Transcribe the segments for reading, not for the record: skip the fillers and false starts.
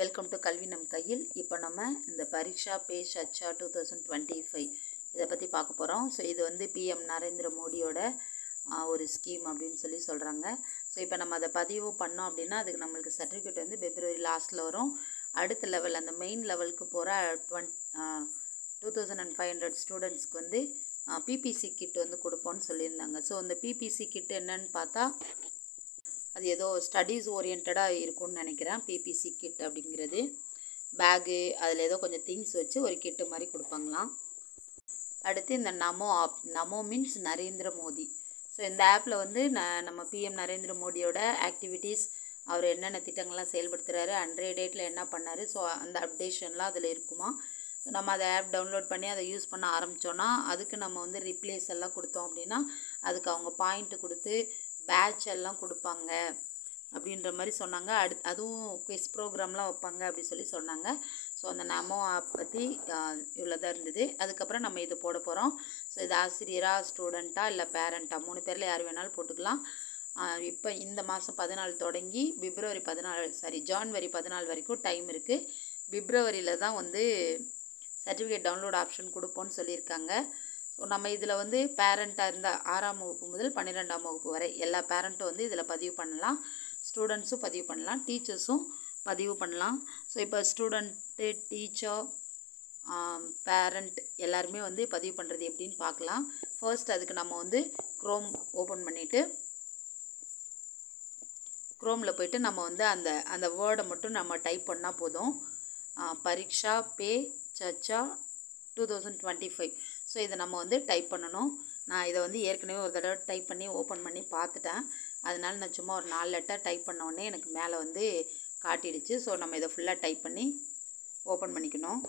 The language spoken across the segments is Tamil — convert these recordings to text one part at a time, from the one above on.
வெல்கம் டு கல்வி நம் கையில். இப்போ நம்ம இந்த பரீட்சா பே சர்ச்சா 2025 இதை பற்றி பார்க்க போகிறோம். ஸோ இது வந்து பிஎம் நரேந்திர மோடியோட ஒரு ஸ்கீம் அப்படின்னு சொல்கிறாங்க. ஸோ இப்போ நம்ம அதை பதிவு பண்ணோம் அப்படின்னா அதுக்கு நம்மளுக்கு சர்டிஃபிகேட் வந்து பிப்ரவரி லாஸ்ட்டில் வரும். அடுத்த லெவல் அந்த மெயின் லெவலுக்கு போகிற 2500 ஸ்டூடெண்ட்ஸ்க்கு வந்து பிபிசி கிட் வந்து கொடுப்போன்னு சொல்லியிருந்தாங்க. ஸோ அந்த பிபிசி கிட் என்னன்னு பார்த்தா அது ஏதோ ஸ்டடீஸ் ஓரியன்டாக இருக்கும்னு நினைக்கிறேன். பிபிசி கிட் அப்படிங்கிறது பேகு, அதில் ஏதோ கொஞ்சம் திங்ஸ் வச்சு ஒரு கிட்டு மாதிரி கொடுப்பாங்களாம். அடுத்து இந்த நமோ ஆப், நமோ மீன்ஸ் நரேந்திர மோடி. ஸோ இந்த ஆப்பில் வந்து நம்ம பிஎம் நரேந்திர மோடியோட ஆக்டிவிட்டீஸ், அவர் என்னென்ன திட்டங்கள்லாம் செயல்படுத்துகிறாரு, அன்றைய டேட்டில் என்ன பண்ணார், ஸோ அந்த அப்டேஷன்லாம் அதில் இருக்குமா. ஸோ நம்ம அதை ஆப் டவுன்லோட் பண்ணி அதை யூஸ் பண்ண ஆரம்பித்தோன்னா அதுக்கு நம்ம வந்து ரிப்ளேஸ் எல்லாம் கொடுத்தோம் அப்படின்னா அதுக்கு அவங்க பாயிண்ட்டு கொடுத்து பேட்ச் எல்லாம் கொடுப்பாங்க அப்படின்ற மாதிரி சொன்னாங்க. அதுவும் குவிஸ் ப்ரோக்ராம்லாம் வைப்பாங்க அப்படி சொன்னாங்க. ஸோ அந்த நமோ ஆப் பற்றி இவ்வளோ தான் இருந்தது. அதுக்கப்புறம் நம்ம இது போட போகிறோம். ஸோ இது ஆசிரியராக, ஸ்டூடெண்ட்டாக, இல்லை பேரண்ட்டாக, 3 பேரில் யார் வேணாலும் போட்டுக்கலாம். இப்போ இந்த மாதம் 14 தொடங்கி ஜான்வரி 14 வரைக்கும் டைம் இருக்குது. பிப்ரவரியில் தான் வந்து சர்டிஃபிகேட் டவுன்லோட் ஆப்ஷன் கொடுப்போன்னு சொல்லியிருக்காங்க. ஸோ நம்ம இதில் வந்து பேரண்ட்டாக இருந்தால் 6ஆம் வகுப்பு முதல் 12ஆம் வகுப்பு வரை எல்லா பேரண்ட்டும் வந்து இதில் பதிவு பண்ணலாம். ஸ்டூடெண்ட்ஸும் பதிவு பண்ணலாம், டீச்சர்ஸும் பதிவு பண்ணலாம். ஸோ இப்போ ஸ்டூடெண்ட்டு, டீச்சர், பேரண்ட் எல்லாருமே வந்து பதிவு பண்ணுறது எப்படின்னு பார்க்கலாம். ஃபர்ஸ்ட் அதுக்கு நம்ம வந்து க்ரோம் ஓப்பன் பண்ணிவிட்டு க்ரோமில் போய்ட்டு நம்ம வந்து அந்த வேர்டை மட்டும் நம்ம டைப் பண்ணால் போதும். பரீட்சா பே சர்ச்சா 2025. ஸோ இதை நம்ம வந்து டைப் பண்ணணும். நான் இதை வந்து ஏற்கனவே ஒரு தடவை டைப் பண்ணி ஓப்பன் பண்ணி பார்த்துட்டேன். அதனால நான் சும்மா ஒரு 4 லெட்டர் டைப் பண்ண உடனே எனக்கு மேலே வந்து காட்டிடுச்சு. ஸோ நம்ம இதை ஃபுல்லாக டைப் பண்ணி ஓப்பன் பண்ணிக்கணும்.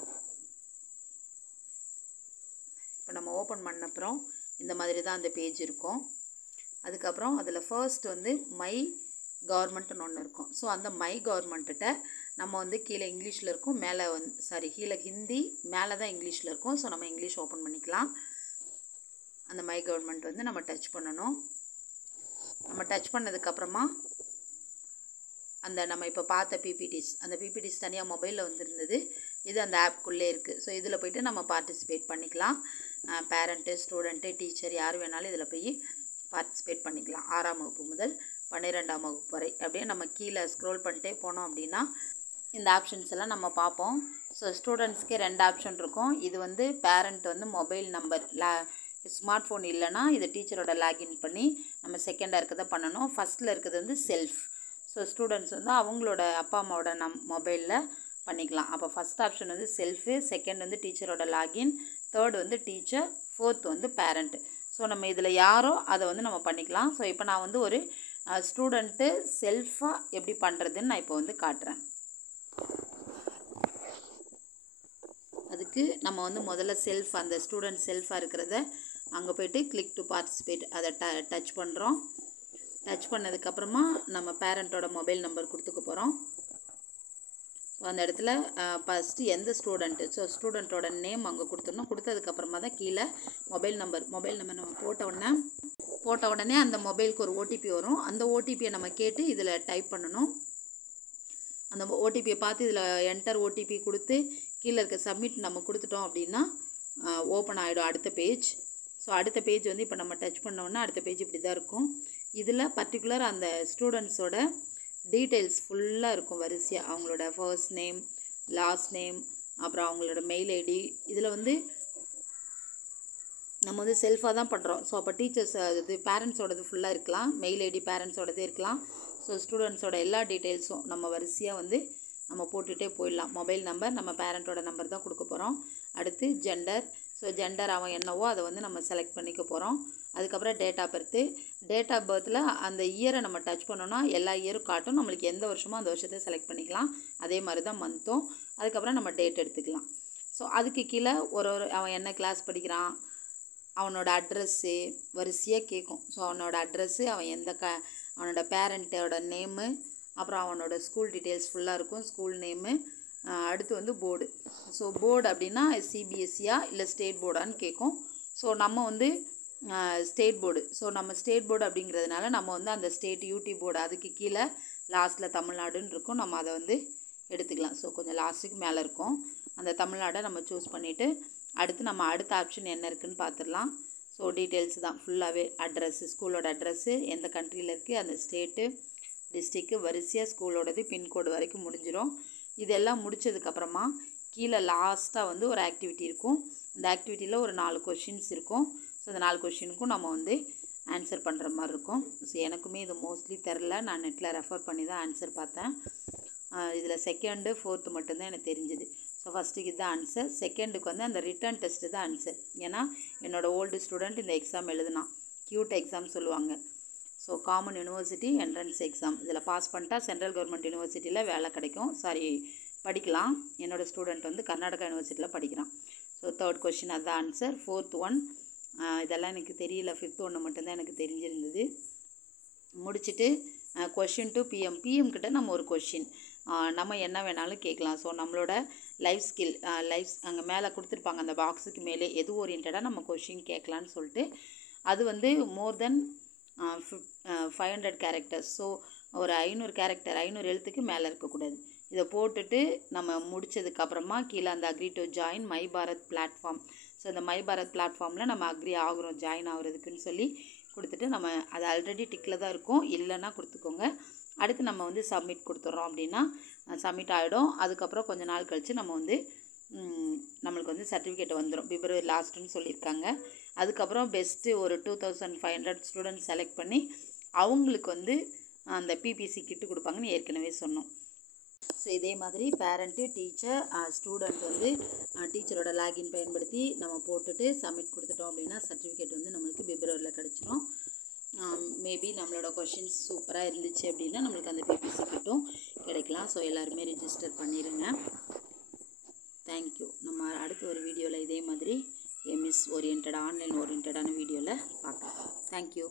இப்போ நம்ம ஓப்பன் பண்ண அப்புறம் இந்த மாதிரி தான் அந்த பேஜ் இருக்கும். அதுக்கப்புறம் அதில் ஃபர்ஸ்ட் வந்து மை கவர்மெண்ட்னு ஒன்று இருக்கும். ஸோ அந்த மை கவர்மெண்ட்டிட்ட நம்ம வந்து கீழே இங்கிலீஷில் இருக்கும், மேலே கீழே ஹிந்தி, மேலே தான் இங்கிலீஷில் இருக்கும். ஸோ நம்ம இங்கிலீஷ் ஓப்பன் பண்ணிக்கலாம். அந்த மை கவர்மெண்ட் வந்து நம்ம டச் பண்ணணும். நம்ம டச் பண்ணதுக்கப்புறமா நம்ம இப்போ பார்த்த அந்த பிபிடிஸ் தனியாக மொபைலில் வந்துருந்தது. இது அந்த ஆப்குள்ளே இருக்குது. ஸோ இதில் போய்ட்டு நம்ம பார்ட்டிசிபேட் பண்ணிக்கலாம். பேரண்ட்டு, ஸ்டூடெண்ட்டு, டீச்சர் யார் வேணாலும் இதில் போய் பார்ட்டிசிபேட் பண்ணிக்கலாம். 6ஆம் வகுப்பு முதல் 12ஆம் வகுப்பு வரை. அப்படியே நம்ம கீழே ஸ்க்ரோல் பண்ணிட்டே போனோம் அப்படின்னா இந்த ஆப்ஷன்ஸ் எல்லாம் நம்ம பார்ப்போம். ஸோ ஸ்டூடெண்ட்ஸ்க்கே 2 ஆப்ஷன் இருக்கும். இது வந்து பேரண்ட் வந்து மொபைல் நம்பர், ஸ்மார்ட் ஃபோன் இல்லைனா இது டீச்சரோட லாகின் பண்ணி நம்ம செகண்டாக இருக்கிறத பண்ணணும். ஃபஸ்ட்டில் இருக்கிறது வந்து செல்ஃப். ஸோ ஸ்டூடெண்ட்ஸ் வந்து அவங்களோட அப்பா அம்மாவோட மொபைலில் பண்ணிக்கலாம். அப்போ ஃபஸ்ட் ஆப்ஷன் வந்து செல்ஃபு, செகண்ட் வந்து டீச்சரோட லாகின், தேர்ட் வந்து டீச்சர், ஃபோர்த் வந்து பேரண்ட்டு. ஸோ நம்ம இதில் யாரோ அதை வந்து நம்ம பண்ணிக்கலாம். ஸோ இப்போ நான் வந்து ஒரு ஸ்டூடெண்ட்டு செல்ஃபாக எப்படி பண்ணுறதுன்னு நான் இப்போ வந்து காட்டுறேன். அதுக்கு நம்ம வந்து முதல்ல அந்த ஸ்டூடெண்ட் செல்ஃபாக இருக்கிறத அங்கே போய்ட்டு கிளிக் டு பார்ட்டிசிபேட் அதை டச் பண்ணுறோம். டச் பண்ணதுக்கப்புறமா நம்ம பேரண்ட்டோட மொபைல் நம்பர் கொடுத்துக்க போகிறோம். ஸோ அந்த இடத்துல ஃபஸ்ட்டு எந்த ஸ்டூடெண்ட்டு, ஸோ ஸ்டூடெண்ட்டோட நேம் அங்கே கொடுத்துடணும். கொடுத்ததுக்கப்புறமா தான் கீழே மொபைல் நம்பர் நம்ம போட்ட உடனே அந்த மொபைலுக்கு ஒரு ஓடிபி வரும். அந்த ஓடிபியை நம்ம கேட்டு இதில் டைப் பண்ணணும். அந்த ஓடிபியை பார்த்து இதில் என்டர் ஓடிபி கொடுத்து கீழே இருக்க சப்மிட் நம்ம கொடுத்துட்டோம் அப்படின்னா ஓப்பன் ஆகிடும் அடுத்த பேஜ். ஸோ அடுத்த பேஜ் வந்து இப்போ நம்ம டச் பண்ணோன்னா அடுத்த பேஜ் இப்படி தான் இருக்கும். இதில் பர்டிகுலர் அந்த ஸ்டூடெண்ட்ஸோட டீட்டெயில்ஸ் ஃபுல்லாக இருக்கும் வரிசையாக. அவங்களோட ஃபர்ஸ்ட் நேம், லாஸ்ட் நேம், அப்புறம் அவங்களோட மெயில் ஐடி. இதில் வந்து நம்ம வந்து செல்ஃபாக தான் பண்ணுறோம். ஸோ அப்போ டீச்சர்ஸ் இது பேரண்ட்ஸோடது ஃபுல்லாக இருக்கலாம், மெயில் ஐடி பேரண்ட்ஸோடதே இருக்கலாம். ஸோ ஸ்டூடெண்ட்ஸோட எல்லா டீட்டெயில்ஸும் நம்ம வரிசையாக வந்து நம்ம போட்டுகிட்டே போயிடலாம். மொபைல் நம்பர் நம்ம பேரண்ட்டோட நம்பர் தான் கொடுக்க போகிறோம். அடுத்து ஜெண்டர். ஸோ ஜெண்டர் அவன் என்னவோ அதை வந்து நம்ம செலக்ட் பண்ணிக்க போகிறோம். அதுக்கப்புறம் டேட் ஆஃப் பர்த்தில் அந்த இயரை நம்ம டச் பண்ணோன்னா எல்லா இயரும் காட்டும். நம்மளுக்கு எந்த வருஷமோ அந்த வருஷத்தை செலக்ட் பண்ணிக்கலாம். அதே மாதிரி தான் மந்த்தும். அதுக்கப்புறம் நம்ம டேட் எடுத்துக்கலாம். ஸோ அதுக்கு கீழே அவன் என்ன கிளாஸ் படிக்கிறான், அவனோட அட்ரெஸ்ஸு வரிசையாக கேட்கும். ஸோ அவனோட அட்ரெஸ்ஸு, அவனோட பேரண்ட்டோட நேமு, அப்புறம் அவனோட ஸ்கூல் டீட்டெயில்ஸ் ஃபுல்லாக இருக்கும், ஸ்கூல் நேமு. அடுத்து வந்து போர்டு. ஸோ போர்டு அப்படின்னா சிபிஎஸ்சியா இல்லை ஸ்டேட் போர்டான்னு கேட்கும். ஸோ நம்ம வந்து ஸ்டேட் போர்டு. ஸோ நம்ம ஸ்டேட் போர்டு அப்படிங்கிறதுனால நம்ம வந்து அந்த ஸ்டேட் யூடி போர்டு அதுக்கு கீழே லாஸ்ட்டில் தமிழ்நாடுன்னு இருக்கும். நம்ம அதை வந்து எடுத்துக்கலாம். ஸோ கொஞ்சம் லாஸ்ட்டுக்கு மேலே இருக்கும். அந்த தமிழ்நாடை நம்ம சூஸ் பண்ணிவிட்டு அடுத்து அடுத்த ஆப்ஷன் என்ன இருக்குதுன்னு பார்த்துடலாம். ஸோ டீட்டெயில்ஸ் தான் ஃபுல்லாகவே, அட்ரஸ்ஸு, ஸ்கூலோட அட்ரஸ்ஸு, எந்த கண்ட்ரியில் இருக்குது, அந்த ஸ்டேட்டு, டிஸ்ட்ரிக்கு, வரிசையாக ஸ்கூலோடது பின்கோடு வரைக்கும் முடிஞ்சிடும். இதெல்லாம் முடித்ததுக்கப்புறமா கீழே லாஸ்ட்டாக வந்து ஒரு ஆக்டிவிட்டி இருக்கும். அந்த ஆக்டிவிட்டியில் ஒரு 4 கொஷின்ஸ் இருக்கும். ஸோ அந்த 4 கொஷினுக்கும் நம்ம வந்து ஆன்சர் பண்ணுற மாதிரி இருக்கும். ஸோ எனக்குமே இது மோஸ்ட்லி தெரில, நான் நெட்டில் ரெஃபர் பண்ணி தான் ஆன்சர் பார்த்தேன். இதில் செகண்டு, ஃபோர்த்து மட்டும்தான் எனக்கு தெரிஞ்சுது. ஸோ ஃபஸ்ட்டுக்கு இதுதான் ஆன்சர். செகண்டுக்கு வந்து அந்த ரிட்டன் டெஸ்ட்டு தான் ஆன்சர். ஏன்னா என்னோடய ஓல்டு ஸ்டூடெண்ட் இந்த எக்ஸாம் எழுதுனான், கியூட் எக்ஸாம் சொல்லுவாங்க. So common university entrance exam, இதில் பாஸ் பண்ணிட்டா சென்ட்ரல் கவர்மெண்ட் யூனிவர்சிட்டியில் வேலை கிடைக்கும், படிக்கலாம். என்னோடய ஸ்டூடெண்ட் வந்து கர்நாடகா யூனிவர்சிட்டியில் படிக்கிறான். ஸோ தேர்ட் கொஷின் அதுதான் ஆன்சர். ஃபோர்த் ஒன் இதெல்லாம் எனக்கு தெரியல, ஃபிஃப்த் ஒன்று மட்டும்தான் எனக்கு தெரிஞ்சிருந்தது. முடிச்சுட்டு கொஷின் டு பிஎம் கிட்ட நம்ம ஒரு கொஷின் நம்ம என்ன வேணாலும் கேட்கலாம். ஸோ நம்மளோட லைஃப் ஸ்கில், அங்கே மேலே கொடுத்துருப்பாங்க அந்த பாக்ஸுக்கு மேலே எது ஓரியன்டாக நம்ம கொஷின் கேட்கலான்னு சொல்லிட்டு, அது வந்து மோர் தென் 500 கேரக்டர்ஸ். ஸோ ஒரு 500 கேரக்டர், 500 எழுத்துக்கு மேலே இருக்கக்கூடாது. இதை போட்டுட்டு நம்ம முடித்ததுக்கப்புறமா கீழே அந்த agree to join my Bharat platform. So இந்த மை பாரத் பிளாட்ஃபார்மில் நம்ம அக்ரி ஆகிறோம் ஜாயின் ஆகுறதுக்குன்னு சொல்லி கொடுத்துட்டு, நம்ம அது ஆல்ரெடி டிக்கில் தான் இருக்கும், இல்லைன்னா கொடுத்துக்கோங்க. அடுத்து நம்ம வந்து சப்மிட் கொடுத்துட்றோம் அப்படின்னா சப்மிட் ஆகிடும். அதுக்கப்புறம் கொஞ்சம் நாள் கழித்து நம்ம வந்து நம்மளுக்கு வந்து சர்டிஃபிகேட் வந்துடும். பிப்ரவரி லாஸ்ட்டுன்னு சொல்லியிருக்காங்க. அதுக்கப்புறம் பெஸ்ட்டு ஒரு 2500 ஸ்டூடெண்ட்ஸ் செலக்ட் பண்ணி அவங்களுக்கு வந்து அந்த பிபிசி கிட்டு கொடுப்பாங்கன்னு ஏற்கனவே சொன்னோம். ஸோ இதே மாதிரி பேரண்ட்டு, டீச்சர், ஸ்டூடெண்ட் வந்து டீச்சரோட லாகின் பயன்படுத்தி நம்ம போட்டுட்டு சப்மிட் கொடுத்துட்டோம் அப்படின்னா சர்டிஃபிகேட் வந்து நம்மளுக்கு பிப்ரவரியில் கிடச்சிரும். மேபி நம்மளோட கொஷின்ஸ் சூப்பராக இருந்துச்சு அப்படின்னா நம்மளுக்கு அந்த பிபிசி கிட்டும் கிடைக்கலாம். ஸோ எல்லாருமே ரிஜிஸ்டர் பண்ணிடுங்க. தேங்க்யூ. நம்ம அடுத்த ஒரு வீடியோவில் இதே மாதிரி எம்எஸ் ஓரியன்டான, ஆன்லைன் ஓரியன்டான வீடியோவில் பார்க்கலாம். தேங்க்யூ.